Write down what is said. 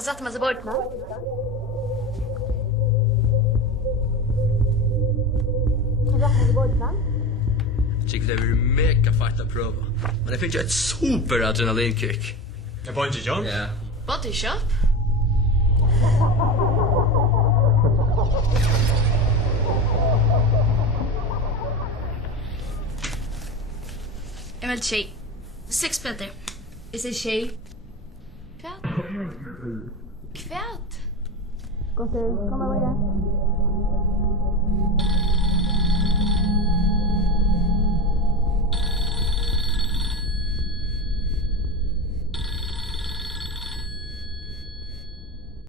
kan sette meg til båten. Jeg tycker det blir mega fett att pröva. Men det finns ju ett super adrenalinkick. En bungee jump? Ja. Body shop? Jeg vil tjej. 6 spänter. Jeg sier tjej. Kvært? Kvært? Kom over igjen.